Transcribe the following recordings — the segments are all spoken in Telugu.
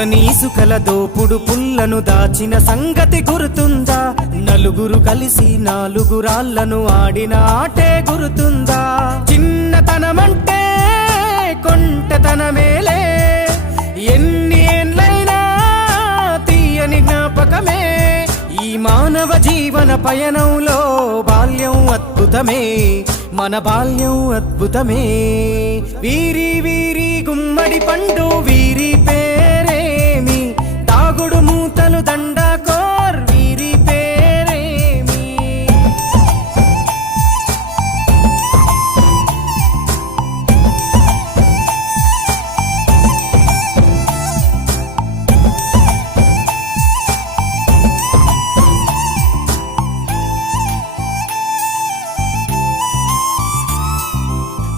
అతని ఇసుకల దోపుడు పుల్లను దాచిన సంగతి గుర్తుందా? నలుగురు కలిసి నాలుగురాళ్లను ఆడిన ఆటే గుర్తుందా? చిన్నతనమంటే కొంటెతనమేలే, ఎన్ని ఏండ్లైనా తీయని జ్ఞాపకమే. ఈ మానవ జీవన పయనంలో బాల్యం అద్భుతమే, మన బాల్యం అద్భుతమే. వీరి వీరి గుమ్మడి పండు వీరి పేరేమి, తాగుడు మూతలు దండాకోర్ వీరి పేరేమి.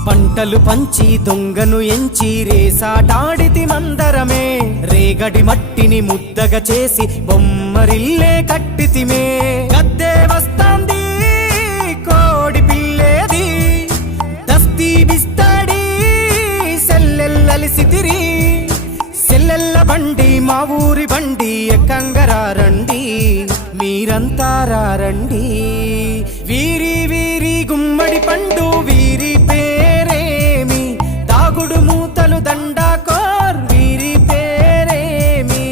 పంటలు పంచి దొంగను ఎంచి రేసాటాడితి మందరమే, రేగడి మట్టిని ముద్దగా చేసి బొమ్మరిల్లే కట్టితిమే. గద్దే వస్తాంది కోడి పిల్లేది, దస్తీ బిస్తాడి సెల్లెల్లలిసితిరి. సెల్లెల్ల బండి మా ఊరి బండి, ఎక్కంగరారండి మీరంతా రారండి. వీరి వీరి గుమ్మడి పండు వీరి పేరేమి, తాగుడు మూతలు దండాకోర్ వీరి పేరేమి.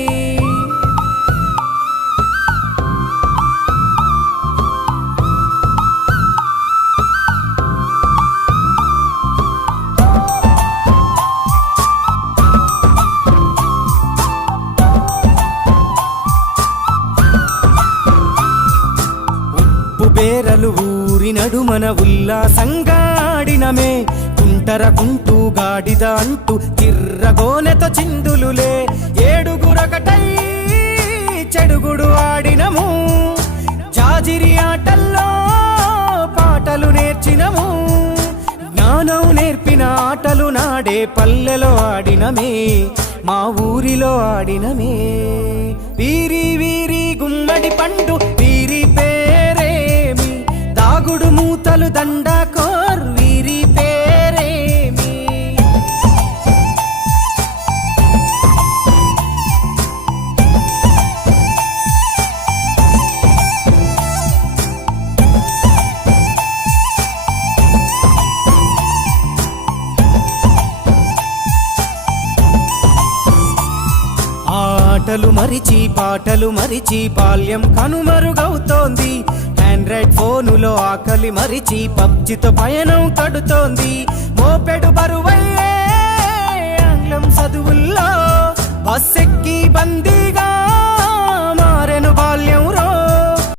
ఉప్పు బేరలు ఊరి నడుమన ఉల్లాసంగాడినమే, కుంటర కుంటూ గాడిద అంటూ తిర్రగోనెత చిందులులే. ఏడుగురకటై చెడుగుడు ఆడినము, జాజిరి ఆటల్లో పాటలు నేర్చినము. జ్ఞానం నేర్పిన ఆటలు నాడే పల్లెలో ఆడినమే, మా ఊరిలో ఆడినమే. వీరి వీరి గుమ్మడి పండు వీరి పేరేమి, తాగుడు మూతలు దండాకోర్ వీరి పేరేమి. ఆటలు మరిచి పాటలు మరిచి బాల్యం కనుమరుగవుతోంది. ఆండ్రాయిడ్ ఫోనులో ఆకలి మరిచి పబ్జితో పయనం కడుతోంది. మోపెడు బరువయ్యే ఆంగ్లం చదువుల్లో బస్సెక్కి బంది